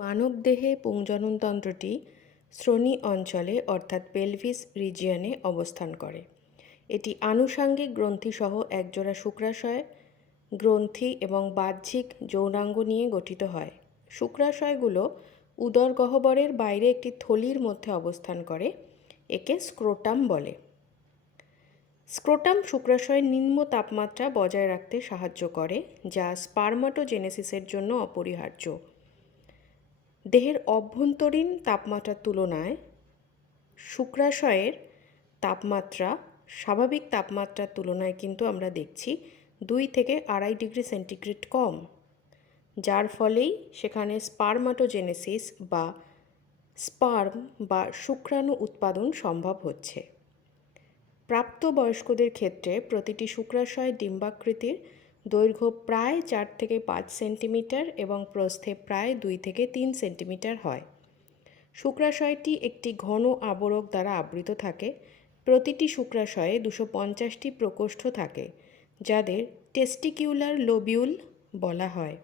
মানবদেহে পুংজননতন্ত্রটি শ্রোণী অঞ্চলে, অর্থাৎ পেলভিস রিজিয়নে অবস্থান করে। এটি আনুষাঙ্গিক গ্রন্থিসহ একজোড়া শুক্রাশয় গ্রন্থি এবং বাহ্যিক যৌনাঙ্গ নিয়ে গঠিত হয়। শুক্রাশয়গুলো উদর গহ্বরের বাইরে একটি থলির মধ্যে অবস্থান করে, একে স্ক্রোটাম বলে। স্ক্রোটাম শুক্রাশয়ের নিম্ন তাপমাত্রা বজায় রাখতে সাহায্য করে, যা স্পারমাটোজেনেসিসের জন্য অপরিহার্য। দেহের অভ্যন্তরীণ তাপমাত্রার তুলনায় শুক্রাশয়ের তাপমাত্রা, স্বাভাবিক তাপমাত্রার তুলনায় কিন্তু আমরা দেখছি দুই থেকে আড়াই ডিগ্রি সেন্টিগ্রেড কম, যার ফলেই সেখানে স্পার্মাটোজেনেসিস বা স্পার্ম বা শুক্রাণু উৎপাদন সম্ভব হচ্ছে। প্রাপ্তবয়স্কদের ক্ষেত্রে প্রতিটি শুক্রাশয় ডিম্বাকৃতির দৈর্ঘ্য প্রায় চার থেকে পাঁচ সেন্টিমিটার এবং প্রস্থে প্রায় দুই থেকে তিন সেন্টিমিটার হয়। শুক্রাশয়টি একটি ঘন আবরক দ্বারা আবৃত থাকে। প্রতিটি শুক্রাশয়ে দুশো পঞ্চাশটি প্রকোষ্ঠ থাকে, যাদের টেস্টিকিউলার লোবিউল বলা হয়।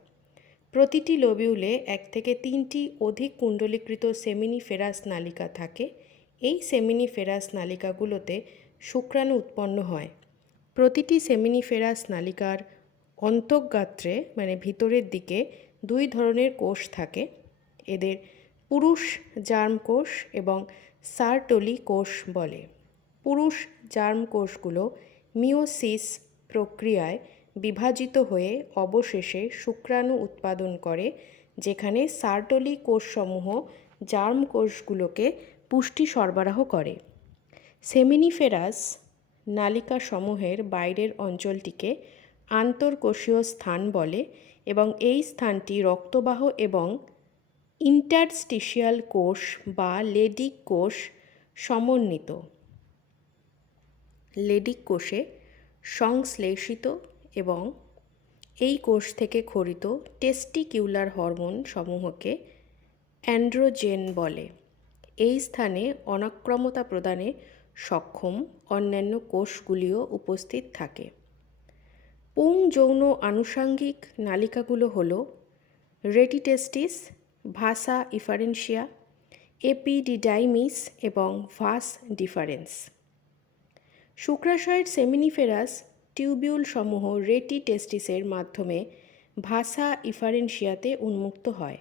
প্রতিটি লোবিউলে এক থেকে তিনটি অধিক কুণ্ডলীকৃত সেমিনিফেরাস নালিকা থাকে। এই সেমিনিফেরাস নালিকাগুলোতে শুক্রাণু উৎপন্ন হয়। প্রতিটি সেমিনিফেরাস নালিকার অন্তঃগাত্রে মানে ভিতরের দিকে, দুই ধরনের কোষ থাকে। এদের পুরুষ জার্ম কোষ এবং সারটলি কোষ বলে। পুরুষ জার্ম কোষগুলো মিওসিস প্রক্রিয়ায় বিভাজিত হয়ে অবশেষে শুক্রাণু উৎপাদন করে, যেখানে সার্টলি কোষসমূহ জার্ম কোষগুলোকে পুষ্টি সরবরাহ করে। সেমিনিফেরাস নালিকাসমূহের বাইরের অঞ্চলটিকে আন্তর্কোষীয় স্থান বলে এবং এই স্থানটি রক্তবাহ এবং ইন্টারস্টিশিয়াল কোষ বা লেডিক কোষ সমন্বিত। লেডিক কোষে সংশ্লেষিত এবং এই কোষ থেকে খরিত টেস্টিকিউলার হরমোন সমূহকে অ্যান্ড্রোজেন বলে। এই স্থানে অনাক্রমতা প্রদানে সক্ষম অন্যান্য কোষগুলিও উপস্থিত থাকে। পুং যৌন আনুষাঙ্গিক নালিকাগুলো হল রেটিটেস্টিস, ভাসা ইফারেন্সিয়া এপিডিডাইমিস এবং ভাস ডিফারেন্স। শুক্রাশয়ের সেমিনিফেরাস টিউবিউল সমূহ রেটি টেস্টিসের মাধ্যমে ভাসা ইফারেন্সিয়াতে উন্মুক্ত হয়।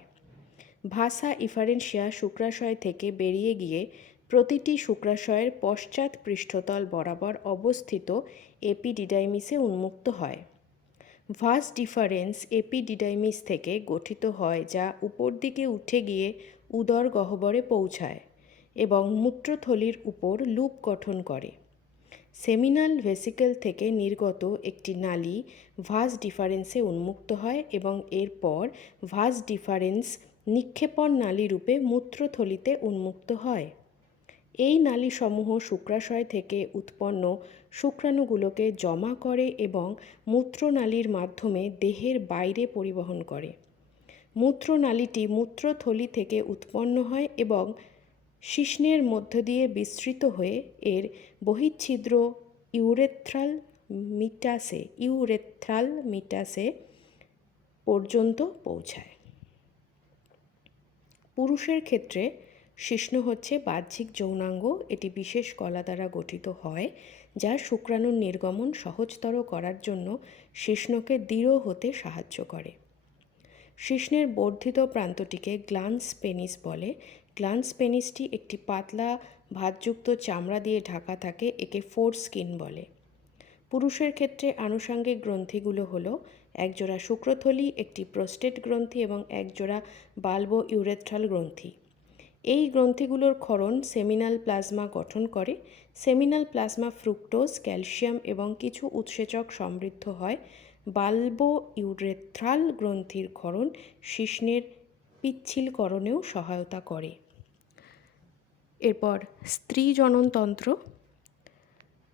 ভাসা ইফারেন্সিয়া শুক্রাশয় থেকে বেরিয়ে গিয়ে প্রতিটি শুক্রাশয়ের পশ্চাৎ পৃষ্ঠতল বরাবর অবস্থিত এপিডিডাইমিসে উন্মুক্ত হয়। ভাস ডিফারেন্স এপিডিডাইমিস থেকে গঠিত হয় যা উপর দিকে উঠে গিয়ে উদর গহ্বরে পৌঁছায় এবং মূত্রথলির উপর লুপ গঠন করে। সেমিনাল ভেসিকেল থেকে নির্গত একটি নালী ভাস ডিফারেন্সে উন্মুক্ত হয় এবং এরপর ভাস ডিফারেন্স নিক্ষেপণ নালী রূপে মূত্রথলিতে উন্মুক্ত হয়। এই নালীসমূহ শুক্রাশয় থেকে উৎপন্ন শুক্রাণুগুলোকে জমা করে এবং মূত্রনালীর মাধ্যমে দেহের বাইরে পরিবহন করে। মূত্রনালীটি মূত্রথলি থেকে উৎপন্ন হয় এবং শিশ্নের মধ্য দিয়ে বিস্তৃত হয়ে এর বহিচ্ছিদ্র ইউরেথ্রাল মিটাসে ইউরেথ্রাল মিটাসে পর্যন্ত পৌঁছায়। পুরুষের ক্ষেত্রে শিশ্ন হচ্ছে বাহ্যিক যৌনাঙ্গ। এটি বিশেষ কলা দ্বারা গঠিত হয়, যা শুক্রাণুর নির্গমন সহজতর করার জন্য শিশ্নকে দৃঢ় হতে সাহায্য করে। শিশ্নের বর্ধিত প্রান্তটিকে গ্লান্স পেনিস বলে। গ্লান্স পেনিসটি একটি পাতলা ভাতযুক্ত চামড়া দিয়ে ঢাকা থাকে, একে ফোর স্কিন বলে। পুরুষের ক্ষেত্রে আনুষাঙ্গিক গ্রন্থিগুলো হলো, একজোড়া শুক্রথলি, একটি প্রোস্টেট গ্রন্থি এবং একজোড়া বাল্বো ইউরেথ্রাল গ্রন্থি। এই গ্রন্থিগুলোর ক্ষরণ সেমিনাল প্লাজমা গঠন করে। সেমিনাল প্লাজমা ফ্রুক্টোজ, ক্যালসিয়াম এবং কিছু উৎসেচক সমৃদ্ধ হয়। বাল্বো ইউরেথ্রাল গ্রন্থির ক্ষরণ শিশ্নের পিচ্ছিলকরণেও সহায়তা করে। এরপর স্ত্রী জননতন্ত্র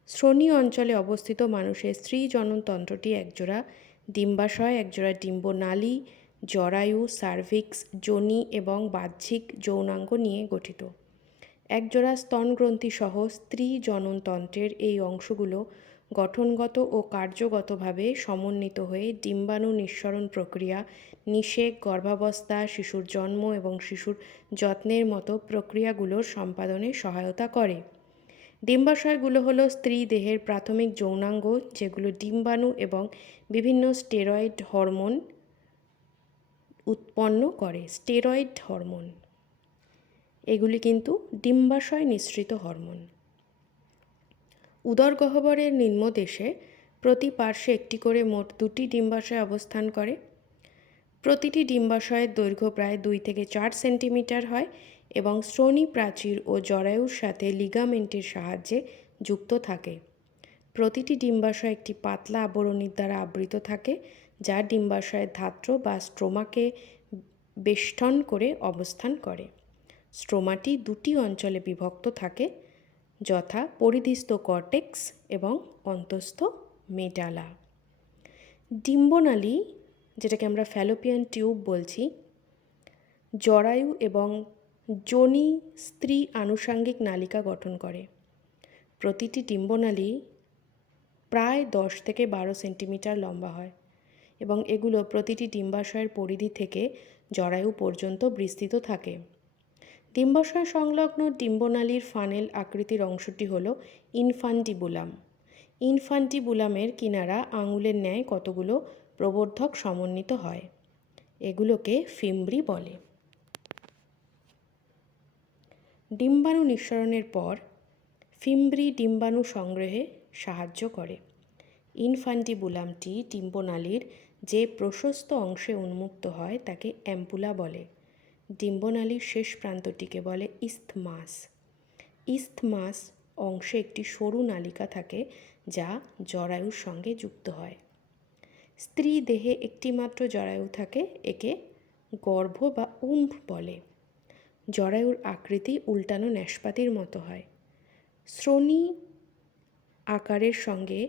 শ্রোণী অঞ্চলে অবস্থিত মানুষের স্ত্রী জননতন্ত্রটি একজোড়া ডিম্বাশয়, একজোড়া ডিম্বনালী জরায়ু, সার্ভিক্স যোনি এবং বাহ্যিক যৌনাঙ্গ নিয়ে গঠিত। একজোড়া স্তনগ্রন্থি সহ স্ত্রী জননতন্ত্রের এই অংশগুলো গঠনগত ও কার্যগতভাবে সমন্বিত হয়ে ডিম্বাণু নিঃসরণ প্রক্রিয়া, নিষেক, গর্ভাবস্থা, শিশুর জন্ম এবং শিশুর যত্নের মতো প্রক্রিয়াগুলোর সম্পাদনে সহায়তা করে। ডিম্বাশয়গুলো হলো স্ত্রী দেহের প্রাথমিক যৌনাঙ্গ, যেগুলো ডিম্বাণু এবং বিভিন্ন স্টেরয়েড হরমোন উৎপন্ন করে স্টেরয়েড হরমোন। এগুলি কিন্তু ডিম্বাশয় নিঃসৃত হরমোন। উদর গহ্বরের নিম্নদেশে প্রতি পার্শ্বে একটি করে মোট দুটি ডিম্বাশয় অবস্থান করে। প্রতিটি ডিম্বাশয়ের দৈর্ঘ্য প্রায় দুই থেকে চার সেন্টিমিটার হয় এবং শ্রোণী প্রাচীর ও জরায়ুর সাথে লিগামেন্টের সাহায্যে যুক্ত থাকে। প্রতিটি ডিম্বাশয় একটি পাতলা আবরণীর দ্বারা আবৃত থাকে যা ডিম্বাশয়ের ধাত্র বা স্ট্রোমাকে বেষ্টন করে অবস্থান করে। স্ট্রোমাটি দুটি অঞ্চলে বিভক্ত থাকে, যথা পরিধিস্থ কর্টেক্স এবং অন্তস্থ মেডালা। ডিম্বনালী, যেটাকে আমরা ফ্যালোপিয়ান টিউব বলছি, জরায়ু এবং যোনি স্ত্রী আনুষাঙ্গিক নালিকা গঠন করে। প্রতিটি ডিম্বনালী প্রায় দশ থেকে বারো সেন্টিমিটার লম্বা হয়। এবং এগুলো প্রতিটি ডিম্বাশয়ের পরিধি থেকে জরায়ু পর্যন্ত বিস্তৃত থাকে। ডিম্বাশয় সংলগ্ন ডিম্বনালীর ফানেল আকৃতির অংশটি হল ইনফান্টিবুলাম। ইনফান্টিবুলামের কিনারা আঙুলের ন্যায় কতগুলো প্রবর্ধক সমন্বিত হয়, এগুলোকে ফিমব্রি বলে। ডিম্বাণু নিঃসরণের পর ফিমব্রি ডিম্বাণু সংগ্রহে সাহায্য করে। ইনফান্টিবুলামটি ডিম্বনালীর যে প্রশস্ত অংশে উন্মুক্ত হয় তাকে অ্যাম্পুলা বলে। ডিম্বনালীর শেষ প্রান্তটিকে বলে ইস্থমাস। ইস্থমাস অংশে একটি সরু নালিকা থাকে যা জরায়ুর সঙ্গে যুক্ত হয়। স্ত্রী দেহে একটিমাত্র জরায়ু থাকে, একে গর্ভ বা উম্ভ বলে। জরায়ুর আকৃতি উল্টানো ন্যাসপাতির মতো হয়। শ্রোণী আকারের সঙ্গে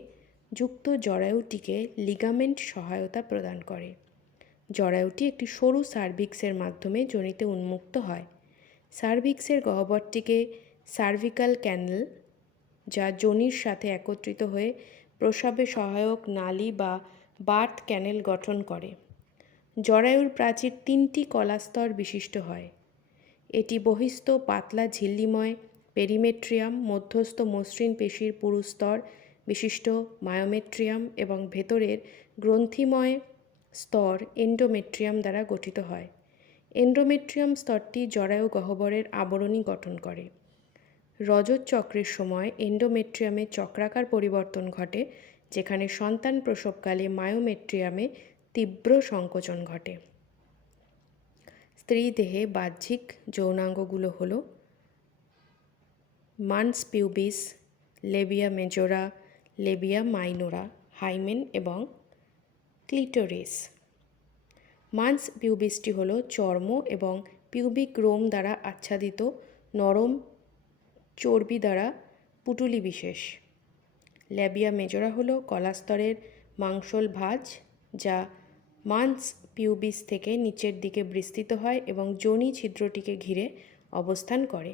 যুক্ত জরায়ুটিকে লিগামেন্ট সহায়তা প্রদান করে। জরায়ুটি একটি সরু সার্ভিক্সের মাধ্যমে জনিতে উন্মুক্ত হয়। সার্ভিক্সের গহ্বরটিকে সার্ভিক্যাল ক্যানেল, যা যোনির সাথে একত্রিত হয়ে প্রসবে সহায়ক নালী বা বার্থ ক্যানেল গঠন করে। জরায়ুর প্রাচীর তিনটি কলাস্তর বিশিষ্ট হয়। এটি বহিস্থ পাতলা ঝিল্লিময় পেরিমেট্রিয়াম, মধ্যস্থ মসৃণ পেশির পুরুস্তর বিশিষ্ট মায়োমেট্রিয়াম এবং ভেতরের গ্রন্থিময় স্তর এন্ডোমেট্রিয়াম দ্বারা গঠিত হয়। এন্ডোমেট্রিয়াম স্তরটি জরায়ু গহ্বরের আবরণী গঠন করে। রজত চক্রের সময় এন্ডোমেট্রিয়ামে চক্রাকার পরিবর্তন ঘটে, যেখানে সন্তান প্রসবকালে মায়োমেট্রিয়ামে তীব্র সংকোচন ঘটে। স্ত্রী দেহে বাহ্যিক যৌনাঙ্গগুলো হল mons pubis labia majora labia minora, hymen এবং ক্লিটোরিস। মান্স পিউবিসটি হল চর্ম এবং পিউবিক রোম দ্বারা আচ্ছাদিত নরম চর্বি দ্বারা পুটুলি বিশেষ ল্যাবিয়া মেজোরা হল কলাস্তরের মাংসল ভাজ, যা মান্স পিউবিস থেকে নিচের দিকে বিস্তৃত হয় এবং যোনি ছিদ্রটিকে ঘিরে অবস্থান করে।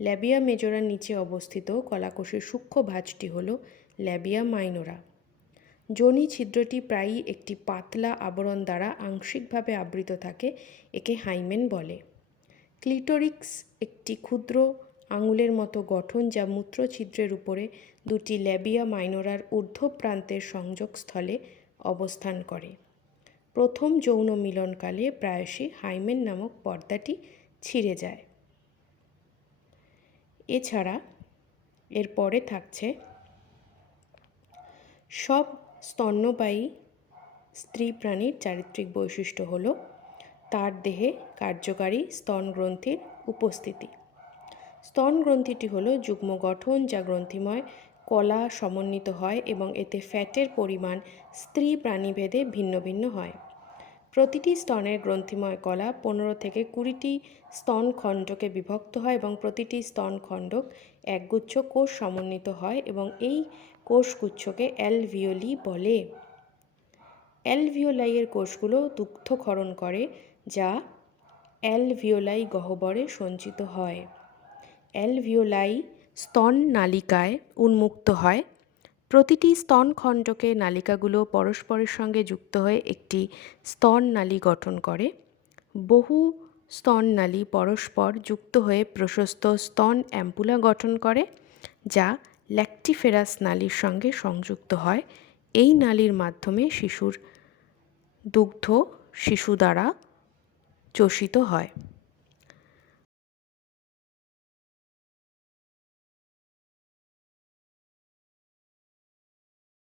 ল্যাবিয়া মেজোরার নিচে অবস্থিত কলাকোষের সূক্ষ্ম ভাঁজটি হল ল্যাবিয়া মাইনোরা। যোনি ছিদ্রটি প্রায়ই একটি পাতলা আবরণ দ্বারা আংশিকভাবে আবৃত থাকে, একে হাইমেন বলে। ক্লিটোরিক্স একটি ক্ষুদ্র আঙুলের মতো গঠন যা মূত্রছিদ্রের উপরে দুটি ল্যাবিয়া মাইনোরার ঊর্ধ্ব প্রান্তের সংযোগস্থলে অবস্থান করে। প্রথম যৌন মিলনকালে প্রায়শই হাইমেন নামক পর্দাটি ছিঁড়ে যায়। এছাড়া এর পরে থাকছে সব স্তন্যপায়ী স্ত্রী প্রাণীর চারিত্রিক বৈশিষ্ট্য হল তার দেহে কার্যকারী স্তন গ্রন্থির উপস্থিতি। স্তন গ্রন্থিটি হল যুগ্ম গঠন যা গ্রন্থিময় কলা সমন্বিত হয় এবং এতে ফ্যাটের পরিমাণ স্ত্রী প্রাণীভেদে ভিন্ন ভিন্ন হয়। প্রতিটি স্তনের গ্রন্থিময় কলা পনেরো থেকে কুড়িটি স্তন খণ্ডকে বিভক্ত হয় এবং প্রতিটি স্তন খণ্ডক একগুচ্ছ কোষ সমন্বিত হয় এবং এই কোষগুচ্ছকে অ্যালভিওলি বলে। অ্যালভিওলাইয়ের কোষগুলো দুগ্ধক্ষরণ করে, যা অ্যালভিওলাই গহ্বরে সঞ্চিত হয়। অ্যালভিওলাই স্তন নালিকায় উন্মুক্ত হয় প্রতিটি স্তন খণ্ডকে নালিকাগুলো পরস্পরের সঙ্গে যুক্ত হয়ে একটি স্তন নালী গঠন করে। বহু স্তন নালী পরস্পর যুক্ত হয়ে প্রশস্ত স্তন অ্যাম্পুলা গঠন করে, যা ল্যাক্টিফেরাস নালীর সঙ্গে সংযুক্ত হয়। এই নালীর মাধ্যমে শিশুর দুগ্ধ শিশু দ্বারা চোষিত হয়।